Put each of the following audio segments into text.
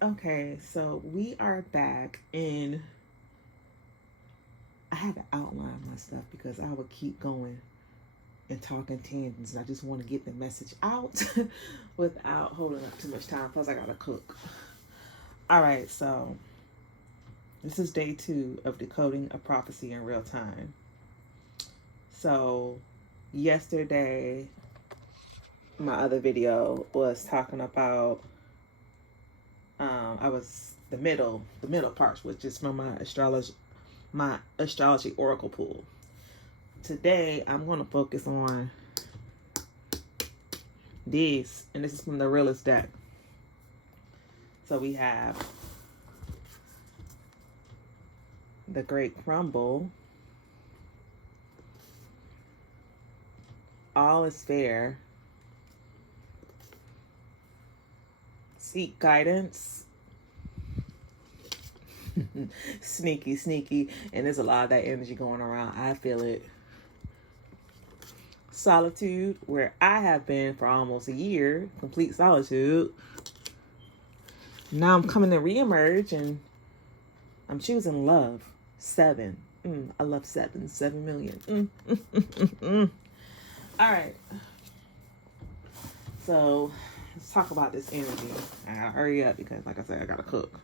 Okay, so we are back, and I had to outline my stuff because I would keep going and talking tangents, and I just want to get the message out without holding up too much time. Plus, I gotta cook. All right, so this is day 2 of decoding a prophecy in real time. So, yesterday, my other video was talking about I was the middle parts, which is from my astrology oracle pool. Today, I'm going to focus on this, and this is from the realist deck. So we have the Great Crumble. All is fair. Seek guidance. Sneaky, sneaky. And there's a lot of that energy going around. I feel it. Solitude, where I have been for almost a year. Complete solitude. Now I'm coming to reemerge, and I'm choosing love. 7. I love 7. 7 million. All right. So let's talk about this energy. I gotta hurry up because, like I said, I gotta cook.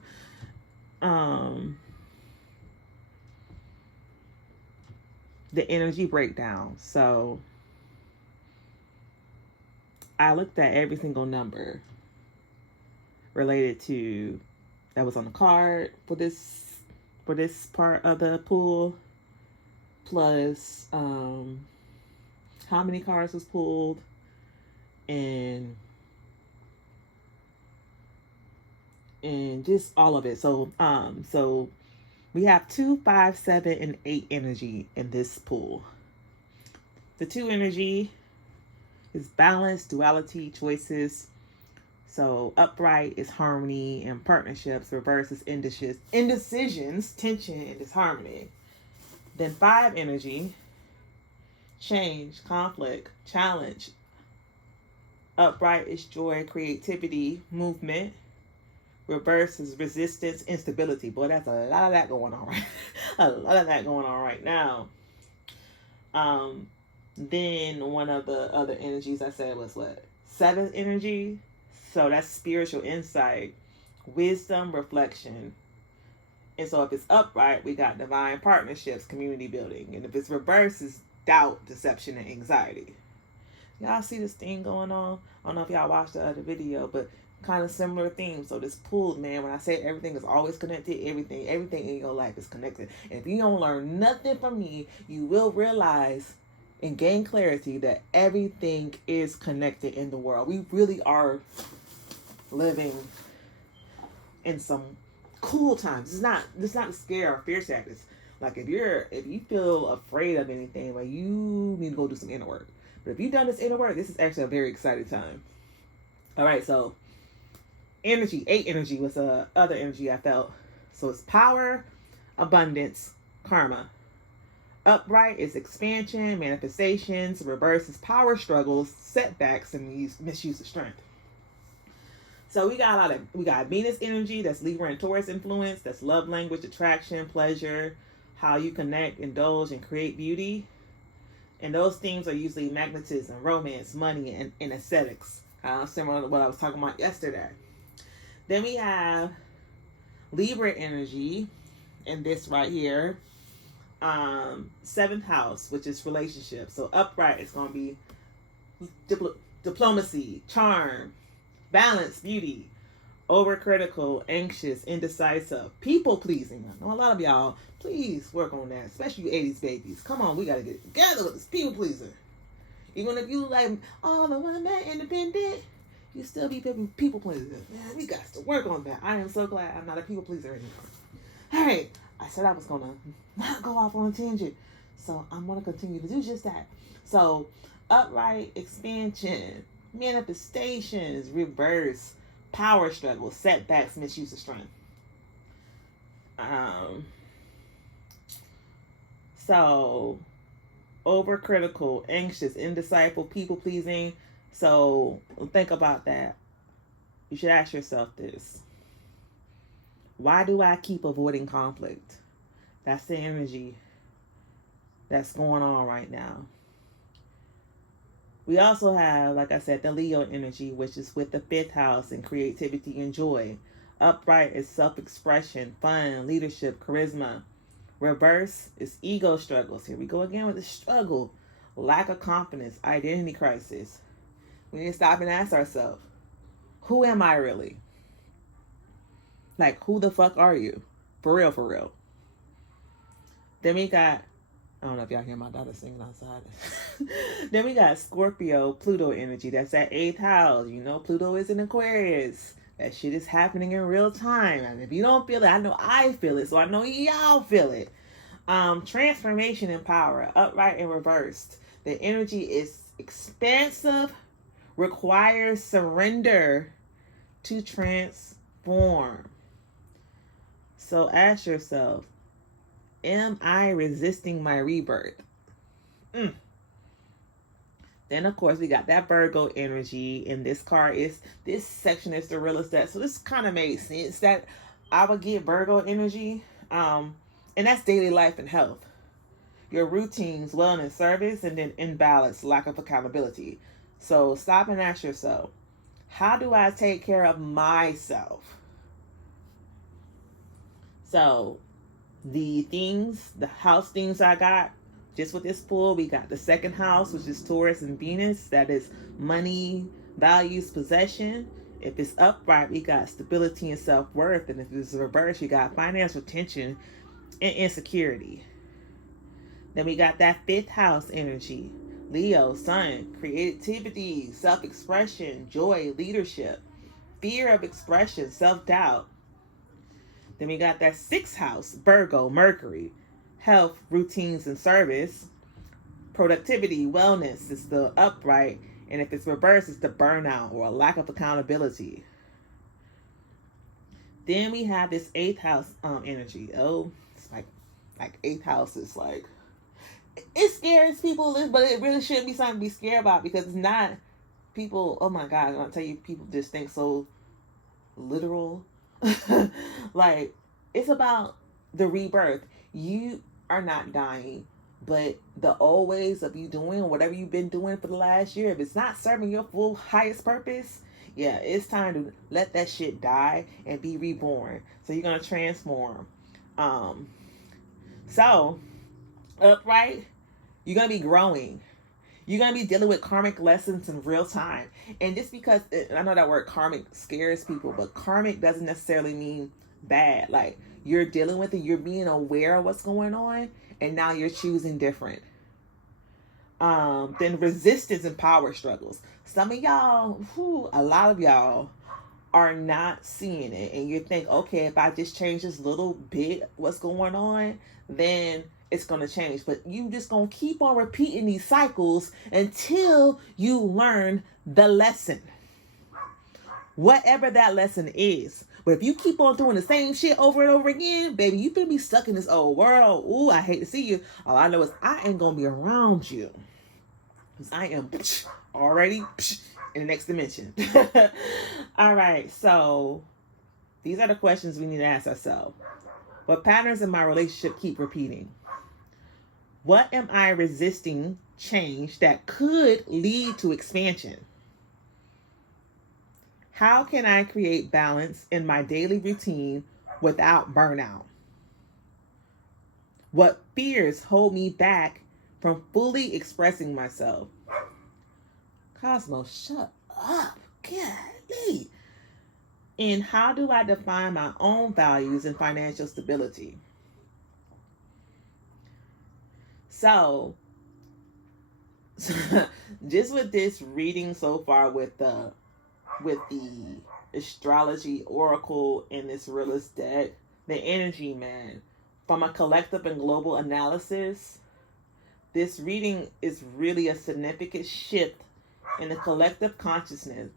The energy breakdown. So I looked at every single number related to that was on the card for this part of the pool, plus how many cards was pulled, and just all of it. So we have 2, 5, 7, and 8 energy in this pool. The 2 energy is balance, duality, choices. So upright is harmony and partnerships. Reverse is indecisions, tension, and disharmony. Then 5 energy, change, conflict, challenge. Upright is joy, creativity, movement. Reverse is resistance, instability. Boy, that's a lot of that going on right. A lot of that going on right now. Then one of the other energies I said was what? 7th energy. So that's spiritual insight, wisdom, reflection. And so if it's upright, we got divine partnerships, community building. And if it's reverse, it's doubt, deception, and anxiety. Y'all see this thing going on? I don't know if y'all watched the other video, but kind of similar themes. So this pool, man, when I say everything is always connected, everything in your life is connected. And if you don't learn nothing from me, you will realize and gain clarity that everything is connected in the world. We really are living in some cool times. It's not scare or fear tactics. Like if you feel afraid of anything, like you need to go do some inner work. But if you've done this inner work, this is actually a very exciting time. All right, so energy, 8 energy was the other energy I felt. So it's power, abundance, karma. Upright is expansion, manifestations. Reverse is power struggles, setbacks, and misuse of strength. So we got Venus energy, that's Libra and Taurus influence, that's love language, attraction, pleasure, how you connect, indulge, and create beauty. And those themes are usually magnetism, romance, money, and aesthetics. Similar to what I was talking about yesterday. Then we have Libra energy, and this right here, 7th house, which is relationships. So upright is going to be diplomacy, charm, balance, beauty. Overcritical, anxious, indecisive, people pleasing. I know a lot of y'all, please work on that, especially you 80s babies. Come on, we got to get together with this people pleaser. Even if you like, oh, the woman independent, you still be people pleaser. Man, we got to work on that. I am so glad I'm not a people pleaser anymore. All right, I said I was going to not go off on a tangent, so I'm going to continue to do just that. So, upright, expansion, manifestations, reverse, power struggle, setbacks, misuse of strength. So overcritical, anxious, indecisive, people pleasing. So think about that. You should ask yourself this: Why do I keep avoiding conflict? That's the energy that's going on right now. We also have, like I said, the Leo energy, which is with the 5th house and creativity and joy. Upright is self-expression, fun, leadership, charisma. Reverse is ego struggles. Here we go again with the struggle. Lack of confidence, identity crisis. We need to stop and ask ourselves, who am I really? Like, who the fuck are you? For real, for real. Then we got, I don't know if y'all hear my daughter singing outside. Then we got Scorpio, Pluto energy. That's that 8th house. You know, Pluto is in Aquarius. That shit is happening in real time. And if you don't feel it, I know I feel it. So I know y'all feel it. Transformation and power, upright and reversed. The energy is expansive, requires surrender to transform. So ask yourself, am I resisting my rebirth? Then, of course, we got that Virgo energy. And this section is the real estate. So this kind of made sense that I would get Virgo energy. And that's daily life and health. Your routines, wellness, service, and then imbalance, lack of accountability. So stop and ask yourself, how do I take care of myself? So the house things I got, just with this pool, we got the 2nd house, which is Taurus and Venus. That is money, values, possession. If it's upright, we got stability and self-worth. And if it's reversed, we got financial tension and insecurity. Then we got that 5th house energy. Leo, Sun, creativity, self-expression, joy, leadership, fear of expression, self-doubt. Then we got that 6th house, Virgo, Mercury, health, routines, and service. Productivity, wellness is the upright. And if it's reversed, it's the burnout or a lack of accountability. Then we have this 8th house energy. Oh, it's like 8th house is like, it scares people, but it really shouldn't be something to be scared about, because it's not people. Oh my God, I'll tell you, people just think so literal. Like, it's about the rebirth. You are not dying, but the old ways of you doing whatever you've been doing for the last year, if it's not serving your full highest purpose, yeah, it's time to let that shit die and be reborn. So you're gonna transform. So upright, you're gonna be growing. You're going to be dealing with karmic lessons in real time. And just because, I know that word karmic scares people, but karmic doesn't necessarily mean bad. Like, you're dealing with it, you're being aware of what's going on, and now you're choosing different. Then resistance and power struggles. Some of y'all, a lot of y'all are not seeing it. And you think, okay, if I just change this little bit what's going on, then it's going to change. But you just going to keep on repeating these cycles until you learn the lesson, whatever that lesson is. But if you keep on doing the same shit over and over again, baby, you finna be stuck in this old world. Ooh, I hate to see you. All I know is I ain't going to be around you, because I am already in the next dimension. All right, so these are the questions we need to ask ourselves. What patterns in my relationship keep repeating? What am I resisting change that could lead to expansion? How can I create balance in my daily routine without burnout? What fears hold me back from fully expressing myself? Cosmos, shut up. Golly. And how do I define my own values and financial stability? So, just with this reading so far with the astrology oracle and this realist deck, the energy, man, from a collective and global analysis, this reading is really a significant shift in the collective consciousness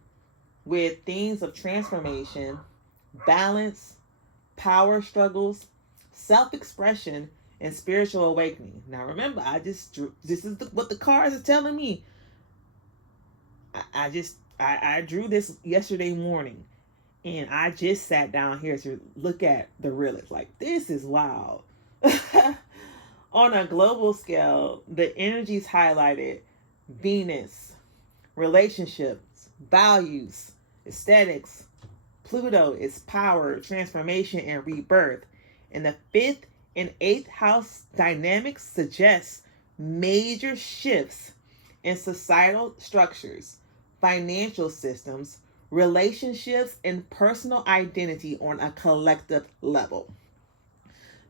with themes of transformation, balance, power struggles, self-expression, and spiritual awakening. Now remember, this is what the cards are telling me. I drew this yesterday morning, And I just sat down here to look at the realist. Like, this is wild. On a global scale, the energies highlighted: Venus, relationships, values, aesthetics. Pluto is power, transformation, and rebirth. And the fifth and eighth house dynamics suggest major shifts in societal structures, financial systems, relationships, and personal identity on a collective level.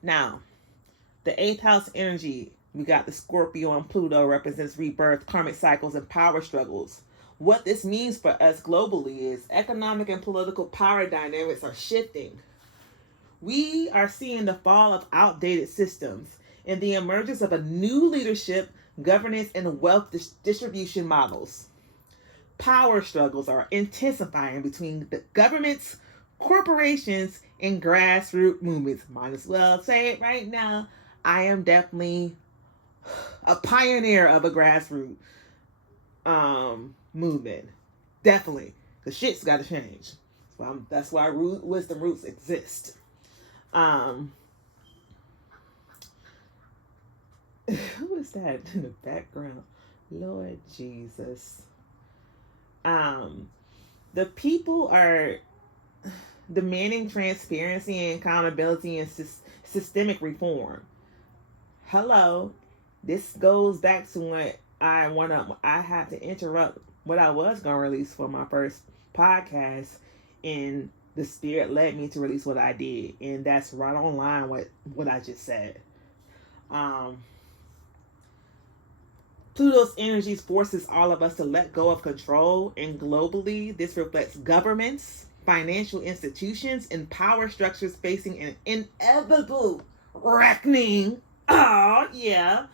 Now, the eighth house energy, we got the Scorpio and Pluto, represents rebirth, karmic cycles, and power struggles. What this means for us globally is economic and political power dynamics are shifting. We are seeing the fall of outdated systems and the emergence of a new leadership, governance, and wealth distribution models. Power struggles are intensifying between the governments, corporations, and grassroots movements. Might as well say it right now. I am definitely a pioneer of a grassroots movement. Definitely. The shit's got to change. So that's why wisdom roots exist. Who is that in the background? Lord Jesus. The people are demanding transparency and accountability and systemic reform. Hello, this goes back to what I had to interrupt what I was going to release for my first podcast, and the spirit led me to release what I did, and that's right on line with what I just said. Pluto's energies forces all of us to let go of control, and globally, this reflects governments, financial institutions, and power structures facing an inevitable reckoning. Oh, yeah.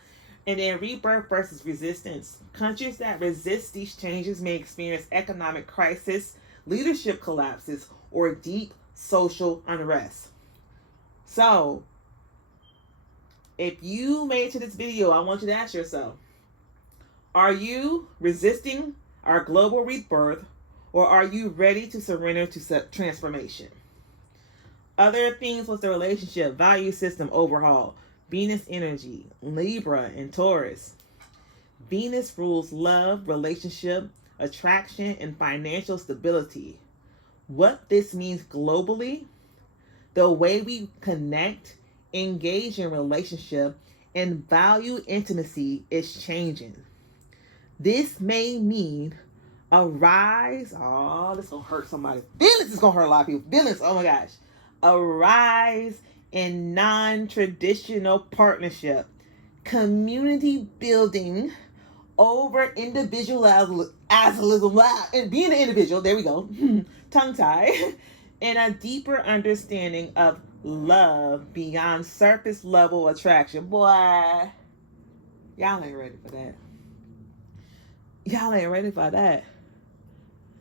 And then rebirth versus resistance. Countries that resist these changes may experience economic crisis, leadership collapses, or deep social unrest. So, if you made it to this video, I want you to ask yourself, are you resisting our global rebirth, or are you ready to surrender to transformation? Other themes was the relationship, value system overhaul, Venus energy, Libra and Taurus. Venus rules love, relationship, attraction, and financial stability. What this means globally, the way we connect, engage in relationship, and value intimacy is changing. This may mean a rise. Oh, this is going to hurt somebody. Feelings is going to hurt a lot of people. Feelings, oh my gosh. A rise in non-traditional partnership, community building over individualism, and being an individual, there we go, tongue tie, and a deeper understanding of love beyond surface level attraction. Boy, y'all ain't ready for that. Y'all ain't ready for that.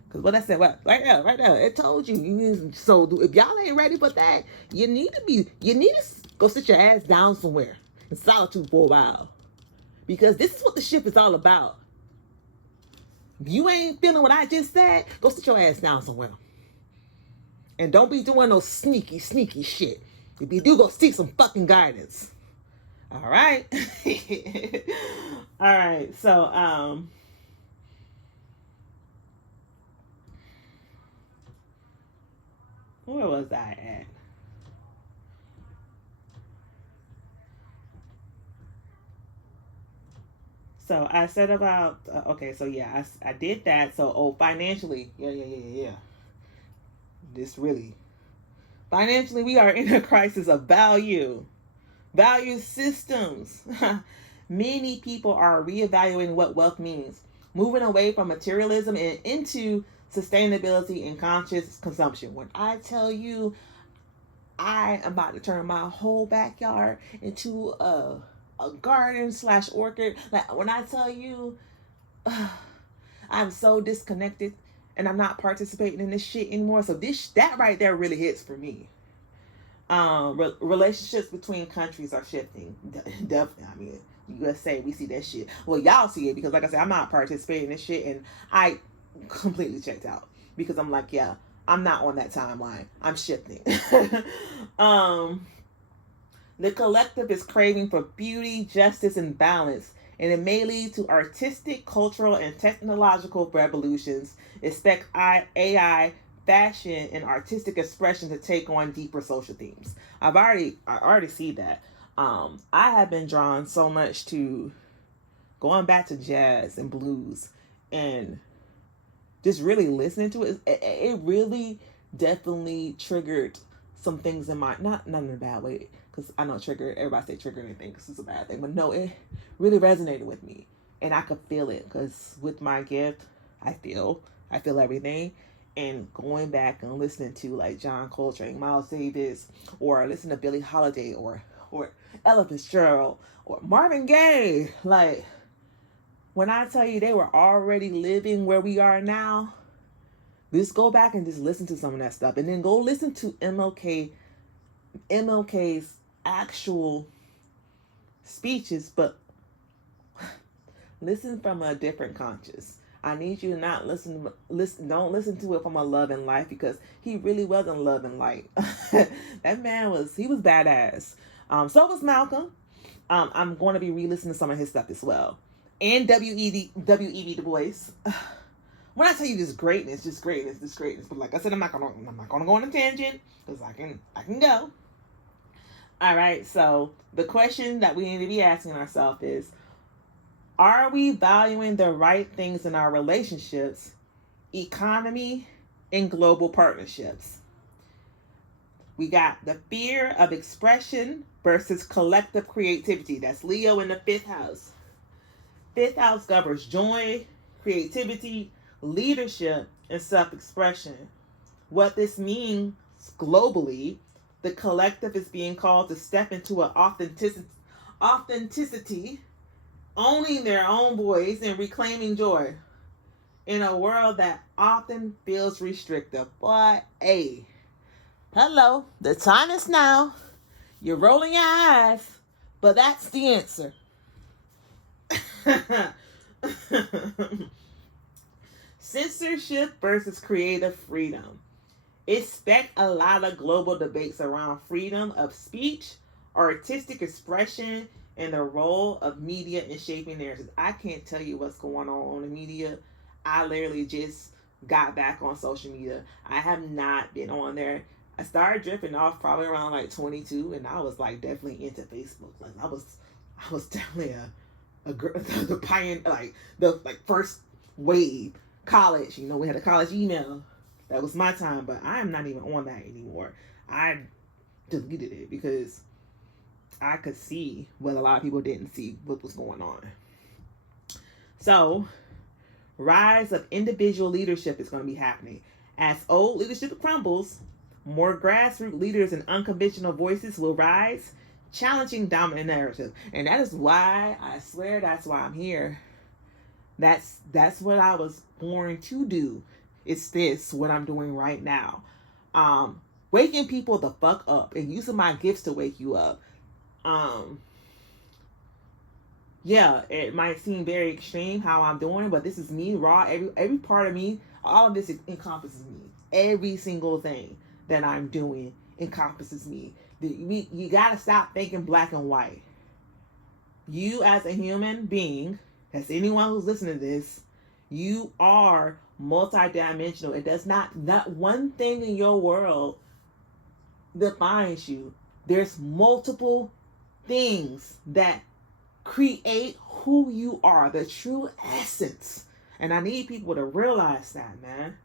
Because what I said, right now, it told you. So if y'all ain't ready for that, you need to go sit your ass down somewhere in solitude for a while. Because this is what the shift is all about. If you ain't feeling what I just said, go sit your ass down somewhere. And don't be doing no sneaky shit. If you do, go seek some fucking guidance. All right? All right, so, where was I at? So I said about, okay, so yeah, I did that. So, financially, yeah. This really, financially, we are in a crisis of value systems. Many people are reevaluating what wealth means, moving away from materialism and into sustainability and conscious consumption. When I tell you, I am about to turn my whole backyard into a garden / orchard. Like when I tell you, I'm so disconnected and I'm not participating in this shit anymore. So that right there really hits for me. Relationships between countries are shifting. Definitely. I mean, USA, we see that shit. Well, y'all see it because, like I said, I'm not participating in this shit, and I completely checked out because I'm like, yeah, I'm not on that timeline. I'm shifting. The collective is craving for beauty, justice, and balance, and it may lead to artistic, cultural, and technological revolutions. Expect AI, fashion, and artistic expression to take on deeper social themes. I already see that. I have been drawn so much to going back to jazz and blues, and just really listening to it. It really definitely triggered some things in my, not in a bad way, because I know trigger, everybody say trigger anything because it's a bad thing, but no, it really resonated with me, and I could feel it, because with my gift, I feel everything. And going back and listening to like John Coltrane, Miles Davis, or listen to Billie Holiday, or Ella Fitzgerald, or Marvin Gaye, like, when I tell you they were already living where we are now, just go back and just listen to some of that stuff, and then go listen to MLK's actual speeches, but listen from a different conscious. I need you to not listen. Don't listen to it from a love and light, because he really wasn't love and light. That man was badass. So was Malcolm. I'm going to be re-listening to some of his stuff as well. And W.E.B. Du Bois. When I tell you this greatness. But like I said, I'm not gonna go on a tangent, because I can go. All right. So the question that we need to be asking ourselves is: are we valuing the right things in our relationships, economy, and global partnerships? We got the fear of expression versus collective creativity. That's Leo in the 5th house. 5th house governs joy, creativity, leadership, and self-expression. What this means globally, the collective is being called to step into an authenticity, owning their own voice and reclaiming joy in a world that often feels restrictive. But hey, hello, the time is now. You're rolling your eyes, but that's the answer. Censorship versus creative freedom. Expect a lot of global debates around freedom of speech, artistic expression, and the role of media in shaping narratives. I can't tell you what's going on the media. I literally just got back on social media. I have not been on there. I started drifting off probably around like 22, and I was like definitely into Facebook. Like I was definitely a girl, the pioneer, like the first wave. College, we had a college email. That was my time, but I am not even on that anymore. I deleted it because I could see what a lot of people didn't see, what was going on. So, rise of individual leadership is going to be happening. As old leadership crumbles, more grassroots leaders and unconventional voices will rise, challenging dominant narrative. And that is why, I swear, that's why I'm here. That's what I was born to do. It's what I'm doing right now. Waking people the fuck up and using my gifts to wake you up. Yeah, it might seem very extreme how I'm doing it, but this is me, raw. Every part of me, all of this encompasses me. Every single thing that I'm doing encompasses me. You gotta stop thinking black and white. You as a human being, as anyone who's listening to this, you are multidimensional. It does not one thing in your world defines you. There's multiple things that create who you are, the true essence. And I need people to realize that, man.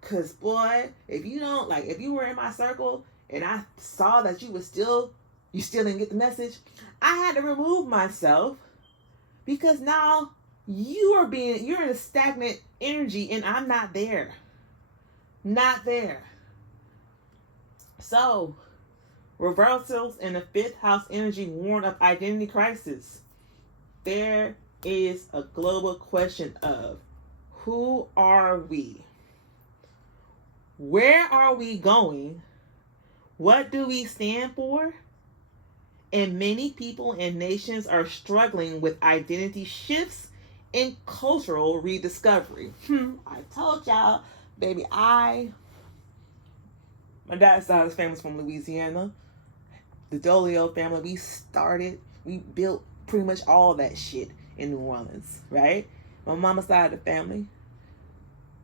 Cause boy, if you were in my circle and I saw that you still didn't get the message, I had to remove myself, because now you're in a stagnant energy and I'm not there. Not there. So, reversals in the 5th house energy warn of identity crisis. There is a global question of who are we? Where are we going? What do we stand for? And many people and nations are struggling with identity shifts and cultural rediscovery. I told y'all, baby, I My dad's side of the family's from Louisiana. The Dolio family, we built pretty much all that shit in New Orleans, right? My mama's side of the family,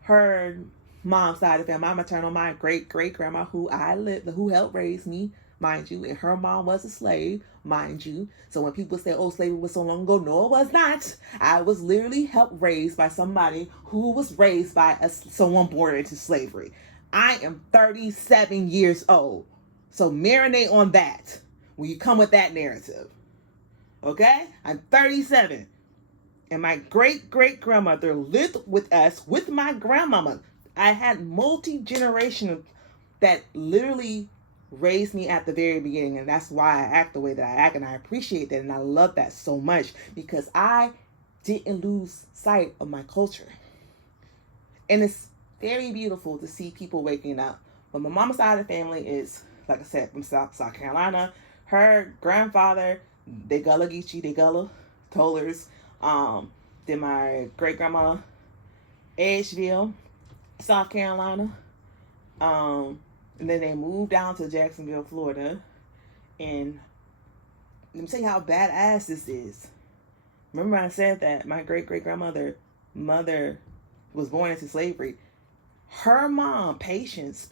her mom's side of the family, my maternal, my great grandma who helped raise me, mind you, and her mom was a slave, mind you. So when people say, oh, slavery was so long ago, no, it was not. I was literally helped raised by somebody who was raised by someone born into slavery. I am 37 years old. So marinate on that when you come with that narrative. Okay? I'm 37. And my great grandmother lived with us, with my grandmama. I had multi-generational that literally raised me at the very beginning. And that's why I act the way that I act. And I appreciate that. And I love that so much because I didn't lose sight of my culture. And it's very beautiful to see people waking up. But my mama's side of the family is, like I said, from South Carolina. Her grandfather, they Gullah Tollers. Then my great grandma, Edgeville, South Carolina. And then they moved down to Jacksonville, Florida. And let me tell you how badass this is. Remember I said that my great grandmother was born into slavery. Her mom, Patience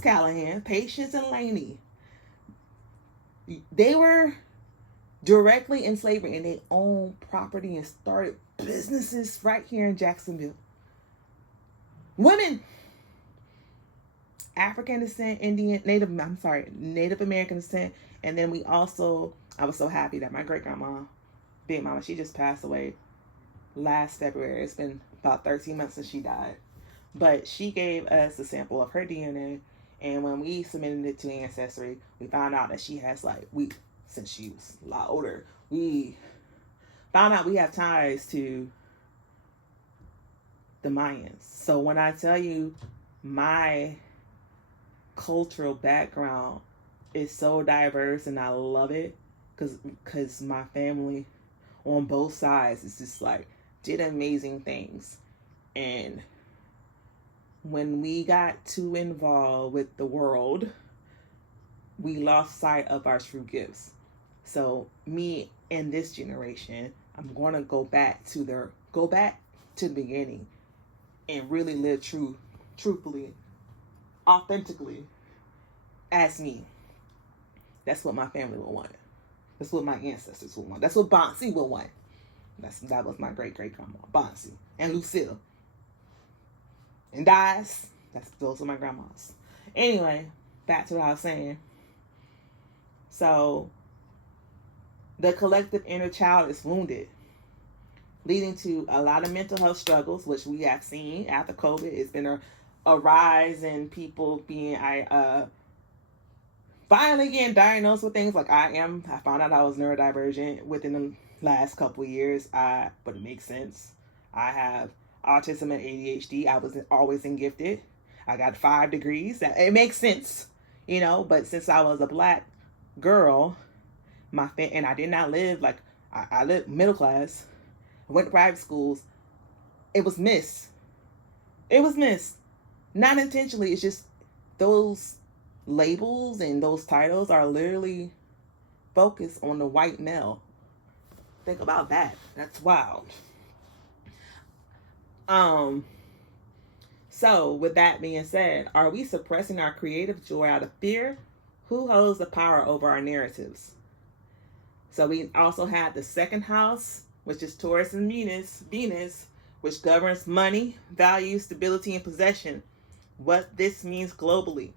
Callahan, Patience and Laney, they were directly in slavery and they owned property and started businesses right here in Jacksonville. Women, African descent, Native American descent. And then I was so happy that my great grandma, Big Mama, she just passed away last February. It's been about 13 months since she died. But she gave us a sample of her DNA. And when we submitted it to Ancestry, we found out that she has since she was a lot older, we found out we have ties to the Mayans. So when I tell you my cultural background is so diverse and I love it because my family on both sides is just did amazing things. And when we got too involved with the world, we lost sight of our true gifts. So me and this generation, I'm going to go back to the beginning and really live truthfully, authentically as me. That's what my family will want. That's what my ancestors will want. That's what Bonsi will want. That was my great grandma, Bonsi, and Lucille. And Dice, those are my grandmas. Anyway, back to what I was saying. So, the collective inner child is wounded, leading to a lot of mental health struggles, which we have seen after COVID. It's been a rise in people being finally getting diagnosed with things like I am. I found out I was neurodivergent within the last couple of years, but it makes sense. I have autism and ADHD. I was always in gifted. I got 5 degrees. It makes sense, but since I was a Black girl, and I did not live I lived middle class. I went to private schools. It was missed. Not intentionally. It's just those labels and those titles are literally focused on the white male. Think about that. That's wild. So with that being said, are we suppressing our creative joy out of fear? Who holds the power over our narratives? So we also have the second house, which is Taurus and Venus, which governs money, value, stability, and possession. What this means globally.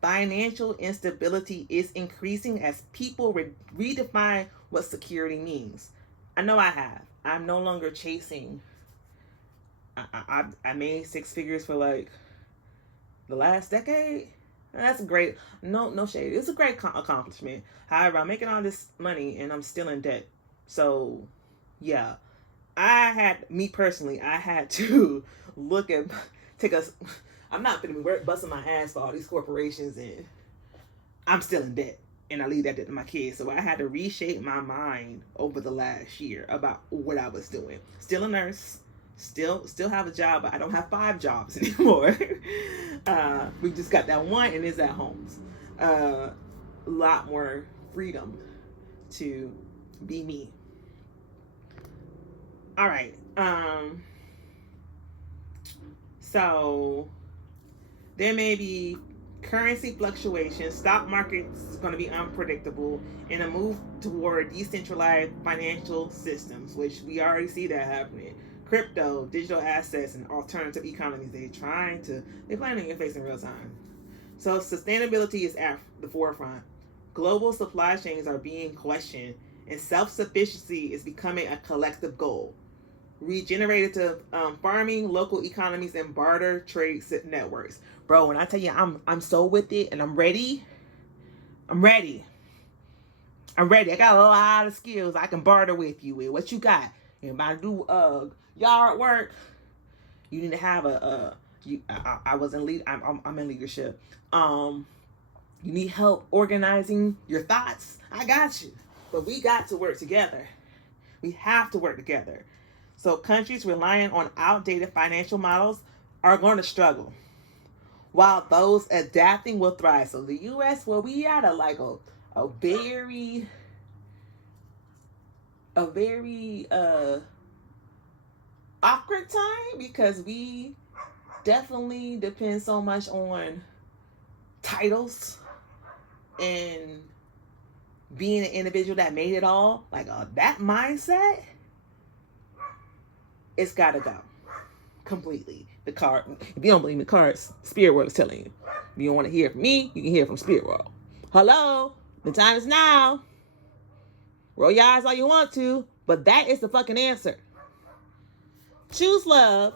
Financial instability is increasing as people redefine what security means. I know I have. I'm no longer chasing. I made 6 figures for the last decade. That's great. No shade. It's a great accomplishment. However, I'm making all this money and I'm still in debt. So, yeah. I had to I'm not going to be busting my ass for all these corporations and I'm still in debt. And I leave that to my kids. So I had to reshape my mind over the last year about what I was doing. Still a nurse. Still have a job, but I don't have 5 jobs anymore. We just got that one, and it's at homes. A lot more freedom to be me. All right. So there may be currency fluctuations. Stock market's going to be unpredictable, and a move toward decentralized financial systems, which we already see that happening. Crypto, digital assets, and alternative economies. They're planning your face in real time. So sustainability is at the forefront. Global supply chains are being questioned, and self-sufficiency is becoming a collective goal. Regenerative farming, local economies, and barter trade networks. Bro, when I tell you I'm so with it, and I'm ready. I got a lot of skills I can barter with you with. What you got? If I do yard work, you need to have I was in lead. I'm in leadership. You need help organizing your thoughts. I got you. But we got to work together. We have to work together. So countries relying on outdated financial models are going to struggle, while those adapting will thrive. So the U.S., well, we had a very awkward time, because we definitely depend so much on titles and being an individual that made it all. That mindset, it's got to go completely. The card, if you don't believe the cards, Spirit World is telling you. If you don't want to hear from me, you can hear from Spirit World. Hello, the time is now. Roll your eyes all you want to, but that is the fucking answer. Choose love.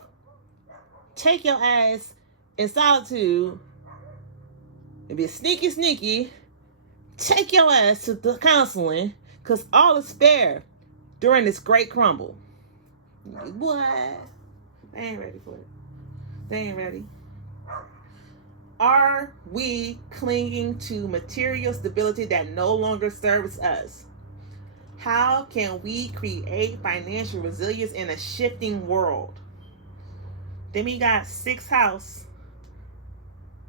Take your ass in solitude and be sneaky. Take your ass to the counseling, because all is fair during this great crumble. What? They ain't ready for it. They ain't ready. Are we clinging to material stability that no longer serves us? How can we create financial resilience in a shifting world? Then we got 6th house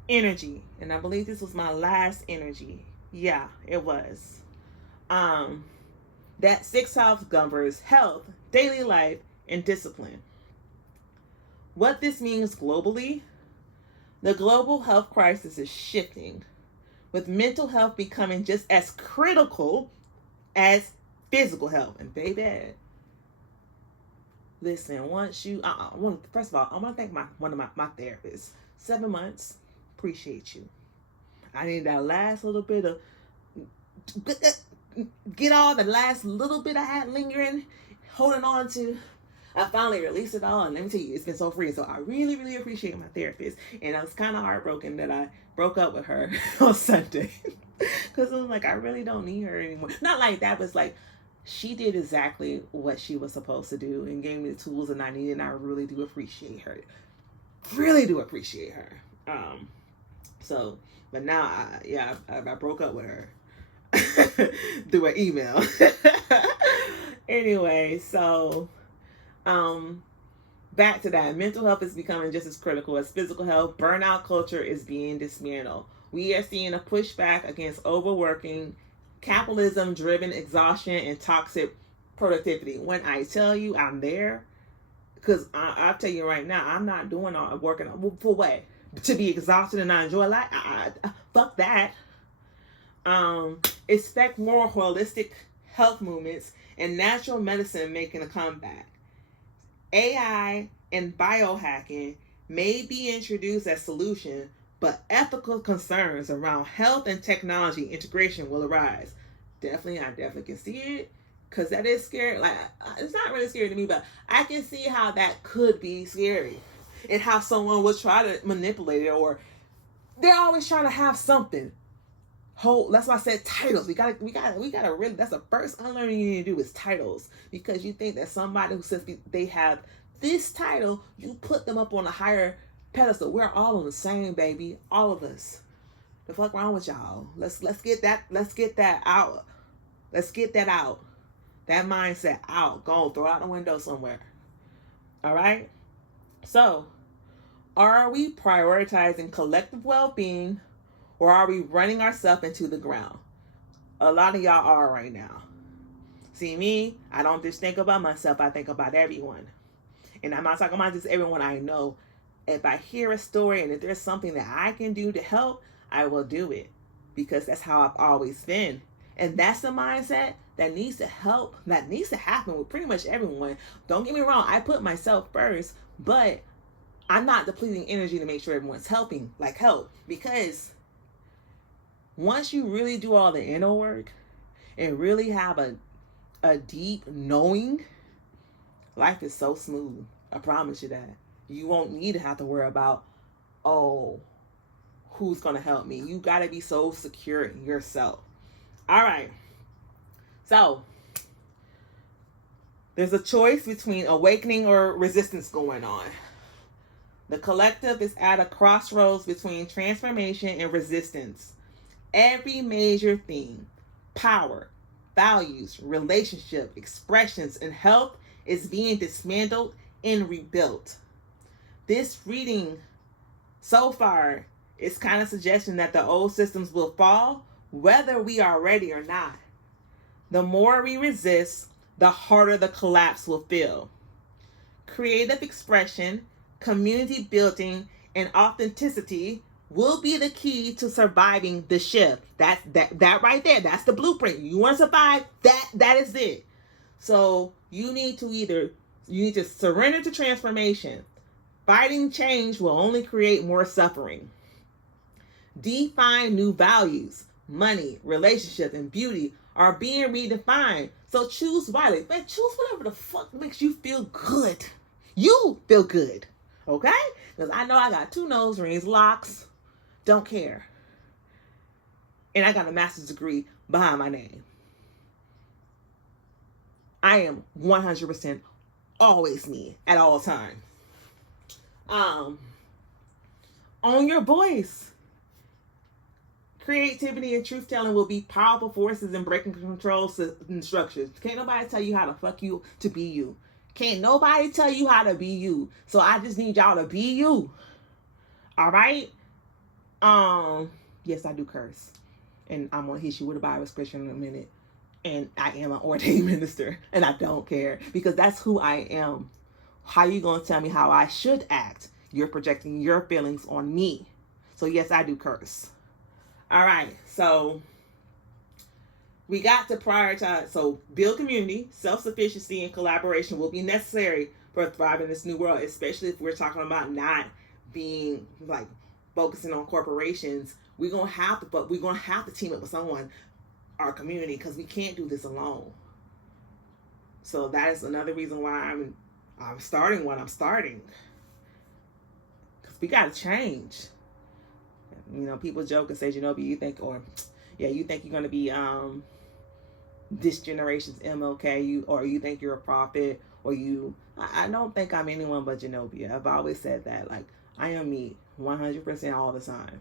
energy. And I believe this was my last energy. Yeah, it was. That 6th house governs health, daily life, and discipline. What this means globally: the global health crisis is shifting, with mental health becoming just as critical as physical health. And baby, listen, first of all, I want to thank one of my therapists. 7 months, appreciate you. I need that last little bit of get all the last little bit I had lingering, holding on to. I finally released it all, and let me tell you, it's been so free. So I really, really appreciate my therapist. And I was kind of heartbroken that I broke up with her on Sunday, because I'm like, I really don't need her anymore. Not like that, but it's like, she did exactly what she was supposed to do and gave me the tools that I needed, and I really do appreciate her. Really do appreciate her. But now, I broke up with her through an email. Anyway, so back to that. Mental health is becoming just as critical as physical health. Burnout culture is being dismantled. We are seeing a pushback against overworking, capitalism-driven exhaustion, and toxic productivity. When I tell you I'm there, because I'll tell you right now, I'm not doing all working for what? To be exhausted and not enjoy life? Fuck that. Expect more holistic health movements and natural medicine making a comeback. AI and biohacking may be introduced as solution, but ethical concerns around health and technology integration will arise. I definitely can see it, because that is scary. Like, it's not really scary to me, but I can see how that could be scary, and how someone would try to manipulate it, or they're always trying to have something. That's why I said titles. We gotta really. That's the first unlearning you need to do is titles, because you think that somebody who says they have this title, you put them up on a higher pedestal. We're all on the same, baby. All of us. The fuck wrong with y'all? Let's get that out. Let's get that out. That mindset out. Go throw it out the window somewhere. All right? So, are we prioritizing collective well-being, or are we running ourselves into the ground? A lot of y'all are right now. See me, I don't just think about myself, I think about everyone. And I'm not talking about just everyone I know. If I hear a story and if there's something that I can do to help, I will do it. Because that's how I've always been. And that's the mindset that needs to help, that needs to happen with pretty much everyone. Don't get me wrong, I put myself first, but I'm not depleting energy to make sure everyone's helping, like help. Because once you really do all the inner work and really have a deep knowing, life is so smooth. I promise you that. You won't need to have to worry about, oh, who's going to help me. You got to be so secure in yourself. All right. So, there's a choice between awakening or resistance going on. The collective is at a crossroads between transformation and resistance. Every major theme, power, values, relationship, expressions, and health is being dismantled and rebuilt. This reading so far is kind of suggesting that the old systems will fall whether we are ready or not. The more we resist, the harder the collapse will feel. Creative expression, community building, and authenticity will be the key to surviving the shift. That right there, that's the blueprint. You want to survive, that is it. So you need to surrender to transformation. Fighting change will only create more suffering. Define new values. Money, relationship, and beauty are being redefined. So choose wisely. Man, choose whatever the fuck makes you feel good. You feel good. Okay? Because I know I got 2 nose rings, locks. Don't care. And I got a master's degree behind my name. I am 100% always me at all times. Own your voice. Creativity and truth telling will be powerful forces in breaking control and structures. Can't nobody tell you how to fuck you to be you. Can't nobody tell you how to be you. So I just need y'all to be you. All right? Yes, I do curse. And I'm going to hit you with a Bible scripture in a minute. And I am an ordained minister. And I don't care. Because that's who I am. How you going to tell me how I should act? You're projecting your feelings on me. So yes, I do curse. All right. So we got to prioritize. So build community, self-sufficiency, and collaboration will be necessary for thriving in this new world, especially if we're talking about not being like focusing on corporations. We're gonna have to team up with someone, our community, because we can't do this alone. So that is another reason why I'm starting what I'm starting. Because we gotta change. You know, people joke and say, you think you're gonna be this generation's MLK, you think you're a prophet, or I don't think I'm anyone but Zenobia. I've always said that. Like, I am me 100% all the time.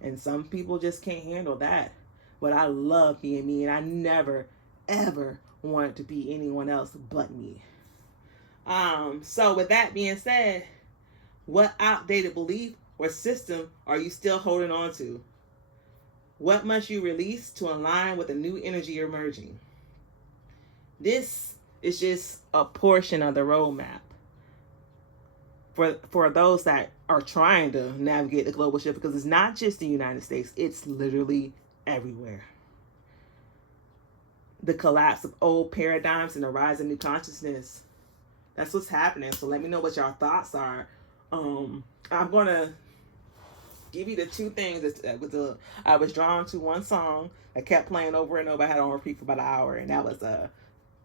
And some people just can't handle that. But I love being me, and I never, ever want to be anyone else but me. So with that being said, what outdated belief or system are you still holding on to? What must you release to align with the new energy emerging? This is just a portion of the roadmap for those that are trying to navigate the global shift, because it's not just the United States, it's literally everywhere. The collapse of old paradigms and the rise of new consciousness. That's what's happening. So let me know what your thoughts are. I'm going to give you the 2 things. I was drawn to one song. I kept playing over and over. I had it on repeat for about an hour. And that was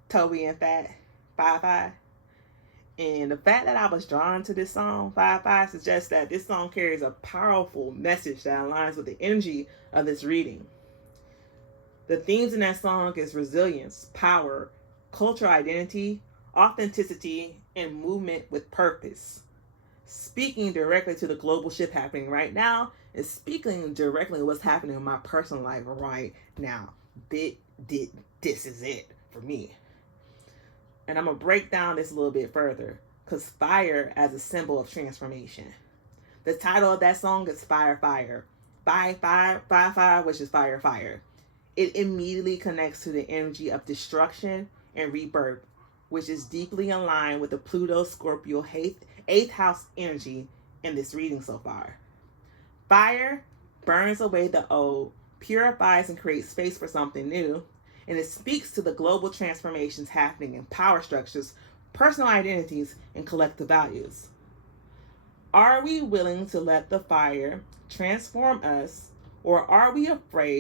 Tobe Fat Fye Fye. And the fact that I was drawn to this song, Fye Fye, suggests that this song carries a powerful message that aligns with the energy of this reading. The themes in that song is resilience, power, cultural identity, authenticity, and movement with purpose. Speaking directly to the global shift happening right now, and speaking directly to what's happening in my personal life right now. This is it for me. And I'm going to break down this a little bit further. because fire as a symbol of transformation. The title of that song is Fye Fye. Fye Fye, Fye Fye, which is fire, fire. It immediately connects to the energy of destruction and rebirth, which is deeply aligned with the Pluto Scorpio eighth house energy in this reading so far. Fire burns away the old, purifies and creates space for something new, and it speaks to the global transformations happening in power structures, personal identities, and collective values. Are we willing to let the fire transform us, or are we afraid